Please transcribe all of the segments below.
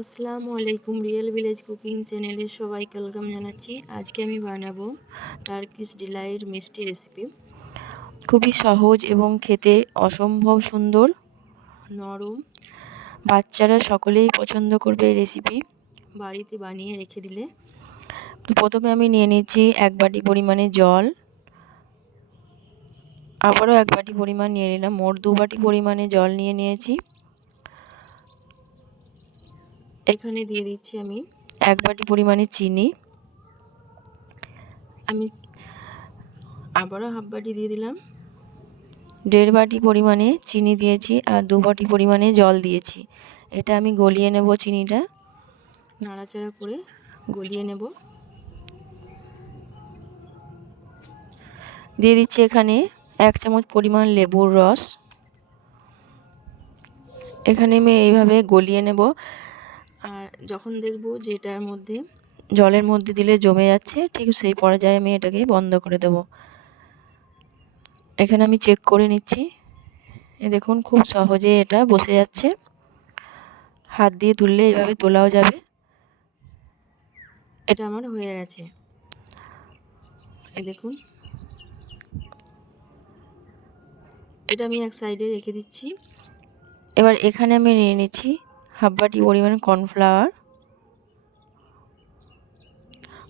আসসালামু আলাইকুম real village cooking চ্যানেলে সবাইকে ওয়েলকাম জানাচ্ছি। আজকে আমি বানাবো টার্কিশ ডিলাইট মিষ্টি রেসিপি। খুবই সহজ এবং খেতে অসম্ভব সুন্দর। নরম। বাচ্চারা সকলেই পছন্দ করবে এই রেসিপি। বাড়িতে বানিয়ে রেখে দিলে। প্রথমে আমি নিয়ে নিচ্ছি এক বাটি পরিমাণে জল। আবারও এক বাটি পরিমাণ নিয়ে নিলাম। মোট দু বাটি পরিমাণে জল নিয়ে নিয়েছি। এখানে দিয়ে দিচ্ছি আমি এক বাটি পরিমাণে চিনি। আমি আবারও হাফ বাটি দিয়ে দিলাম। দেড় বাটি পরিমাণে চিনি দিয়েছি আর দু বাটি পরিমাণে জল দিয়েছি। এটা আমি গলিয়ে নেব চিনিটা। নাড়াচাড়া করে গলিয়ে নেব। দিয়ে দিচ্ছি এখানে এক চামচ পরিমাণ লেবুর রস। এখানে আমি এইভাবে গলিয়ে নেব। যখন দেখব যে এটার মধ্যে জলের মধ্যে দিলে জমে যাচ্ছে ঠিক সেই পর্যায়ে আমি এটাকে বন্ধ করে দেব। এখানে আমি চেক করে নিচ্ছি। এ দেখুন খুব সহজে এটা বসে যাচ্ছে। হাত দিয়ে তুললে এভাবে তোলাও যাবে। এটা আমার হয়ে গেছে। এই দেখুন। এটা আমি এক সাইডে রেখে দিচ্ছি। এবার এখানে আমি নিয়ে নিচ্ছি। হাফ বাটি পরিমাণ কর্নফ্লাওয়ার।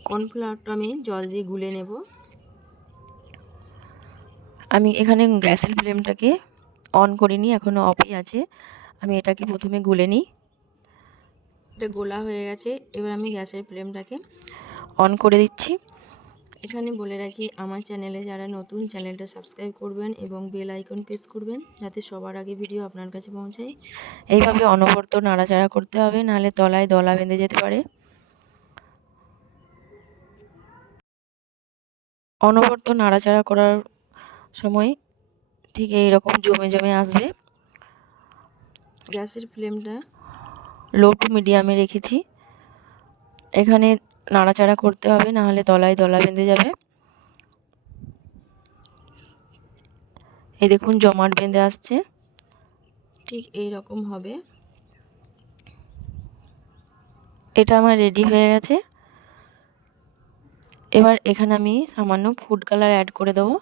কর্নফ্লাওয়ারটা আমি জল দিয়ে গুলে নেব। আমি এখানে গ্যাসের ফ্লেমটাকে অন করিনি এখনও অফই আছে। আমি এটাকে প্রথমে গুলে নিই। এটা গোলা হয়ে গেছে এবার আমি গ্যাসের ফ্লেমটাকে অন করে দিচ্ছি। এখানে বলে রাখি, আমার চ্যানেলে যারা নতুন চ্যানেলটা সাবস্ক্রাইব করবেন এবং বেল আইকন প্রেস করবেন, যাতে সবার আগে ভিডিও আপনার কাছে পৌঁছায়। এইভাবে অনবরত নাড়াচাড়া করতে হবে, নাহলে তলায় দলা বেঁধে যেতে পারে। অনবরত নাড়াচাড়া করার সময় ঠিক এই রকম জমে জমে আসবে। গ্যাসের ফ্লেমটা লো টু মিডিয়ামে রেখেছি। এখানে নাড়াচাড়া করতে হবে, নাহলে তলায় দলা বেঁধে যাবে। এই দেখুন জমাট বেঁধে আসছে। ঠিক এই রকম হবে। এটা আমার রেডি হয়ে গেছে। এবার এখানে আমি সামান্য ফুড কালার অ্যাড করে দেবো।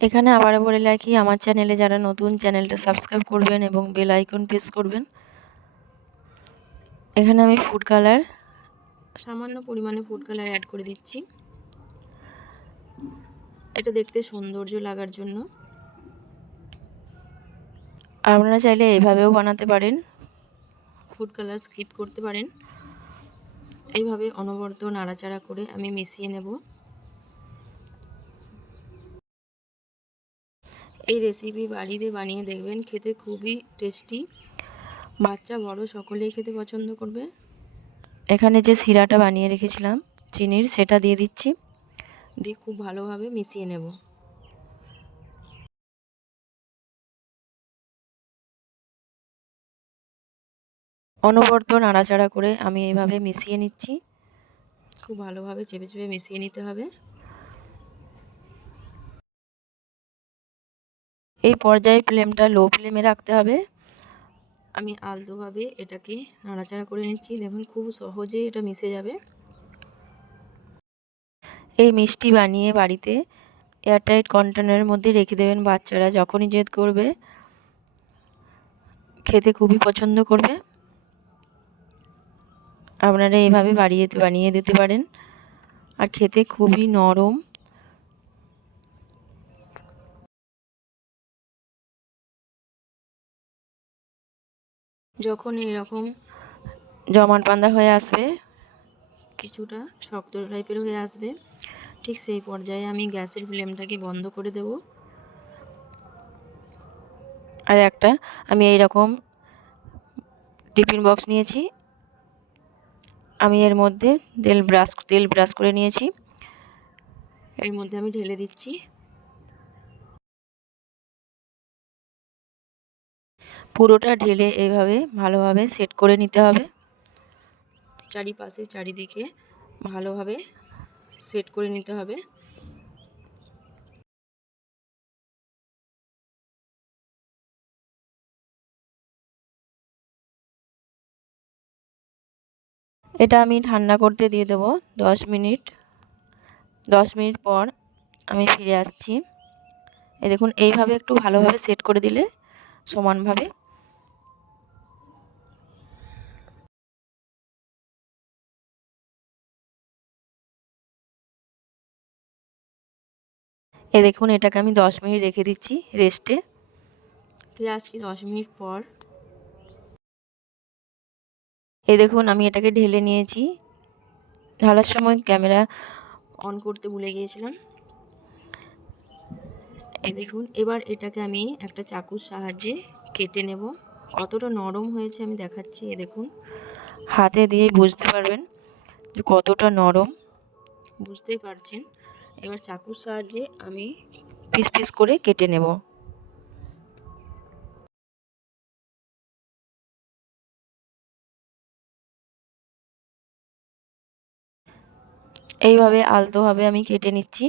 এখানে আবার বলে রাখি, আমার চ্যানেলে যারা নতুন, চ্যানেলটা সাবস্ক্রাইব করবেন এবং বেল আইকন প্রেস করবেন। এখানে আমি ফুড কালার সামান্য পরিমাণে ফুড কালার অ্যাড করে দিচ্ছি। এটা দেখতে সৌন্দর্য লাগার জন্য। আপনারা চাইলে এইভাবেও বানাতে পারেন। ফুড কালার স্কিপ করতে পারেন। এইভাবে অনবরত নাড়াচাড়া করে আমি মিশিয়ে নেব। এই রেসিপি বাড়িতে বানিয়ে দেখবেন খেতে খুবই টেস্টি বাচ্চা বড় সকলেই খেতে পছন্দ করবে? এখানে যে শিরাটা বানিয়ে রেখেছিলাম চিনির সেটা দিয়ে দিচ্ছি। দিয়ে খুব ভালোভাবে মিশিয়ে নেব। অনবর্ত নাড়াচাড়া করে আমি এইভাবে মিশিয়ে নিচ্ছি। খুব ভালোভাবে চেপে চেপে মিশিয়ে নিতে হবে। এই পর্যায়ে ফ্লেমটা লো ফ্লেমে রাখতে হবে। আমি আলতোভাবে এটাকে নাড়াচাড়া করে নিচ্ছি। দেখুন, খুব সহজে এটা মিশে যাবে। এই মিষ্টি বানিয়ে বাড়িতে এয়ারটাইট কন্টেনারের মধ্যে রেখে দেবেন বাচ্চারা। যখনই জেদ করবে, খেতে খুবই পছন্দ করবে। আপনারা এভাবে বাড়িয়ে বানিয়ে দিতে পারেন। আর খেতে খুবই নরম। যখন এরকম জমাট বাঁধা হয়ে আসবে? কিছুটা শক্ত টাইপের হয়ে আসবে ঠিক সেই পর্যায়ে আমি গ্যাসের ফ্লেমটাকে বন্ধ করে দেব। আর একটা আমি এই রকম টিফিন বক্স নিয়েছি। আমি এর মধ্যে তেল ব্রাশ তেল ব্রাশ করে নিয়েছি। এর মধ্যে আমি ঢেলে দিচ্ছি। পুরোটা ঢেলে এইভাবে ভালোভাবে সেট করে নিতে হবে। চারিপাশে চারিদিকে ভালোভাবে সেট করে নিতে হবে। এটা আমি ঠান্ডা করতে দিয়ে দেবো দশ মিনিট। দশ মিনিট পর আমি ফিরে আসছি। এই দেখুন এইভাবে একটু ভালোভাবে সেট করে দিলে সমানভাবে এ দেখুন, এটাকে আমি দশ মিনিট রেখে দিচ্ছি রেস্টে। ফিরে আসছি দশ মিনিট পর। এ দেখুন, আমি এটাকে ঢেলে নিয়েছি। ঢালার সময় ক্যামেরা অন করতে ভুলে গিয়েছিলাম। এ দেখুন, এবার এটাকে আমি একটা চাকুর সাহায্যে কেটে নেব। কতটা নরম হয়েছে আমি দেখাচ্ছি, এ দেখুন। হাতে দিয়ে বুঝতে পারবেন যে কতটা নরম। বুঝতেই পারছেন। এবার চাকুর সাহায্যে আমি পিস পিস করে কেটে নেব। এইভাবে আলতোভাবে আমি কেটে নিচ্ছি।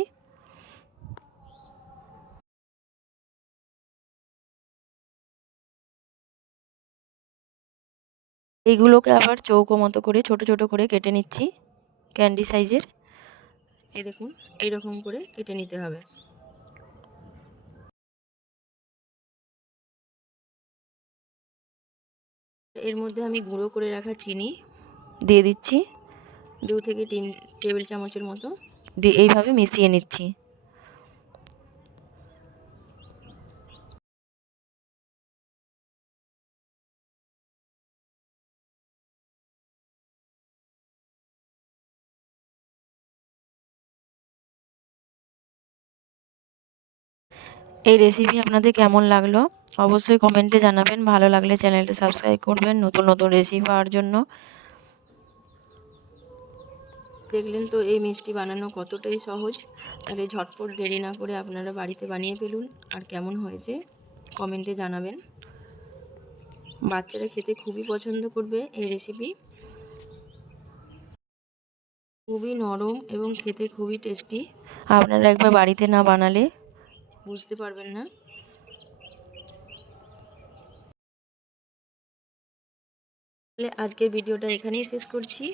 এইগুলোকে আবার চৌকো মতো করে, ছোট ছোট করে কেটে নিচ্ছি, ক্যান্ডি সাইজের। এই দেখুন, এইরকম করে কেটে নিতে হবে। এর মধ্যে আমি গুঁড়ো করে রাখা চিনি দিয়ে দিচ্ছি। দু থেকে তিন টেবিল চামচের মতো। দিয়ে এইভাবে মিশিয়ে নিচ্ছি। এই রেসিপি আপনাদের কেমন লাগল? অবশ্যই কমেন্টে জানাবেন। ভালো লাগলে চ্যানেলটা সাবস্ক্রাইব করবেন নতুন নতুন রেসিপি পাওয়ার জন্য। দেখলেন তো এই মিষ্টি বানানো কতটাই সহজ? তাহলে ঝটপট দেরি না করে আপনারা বাড়িতে বানিয়ে ফেলুন। আর কেমন হয়েছে? কমেন্টে জানাবেন। বাচ্চারা খেতে খুবই পছন্দ করবে এই রেসিপি খুবই নরম এবং খেতে খুবই টেস্টি আপনারা একবার বাড়িতে না বানালে বুঝতে পারবেন না। তাহলে আজকের ভিডিওটা এখানেই শেষ করছি।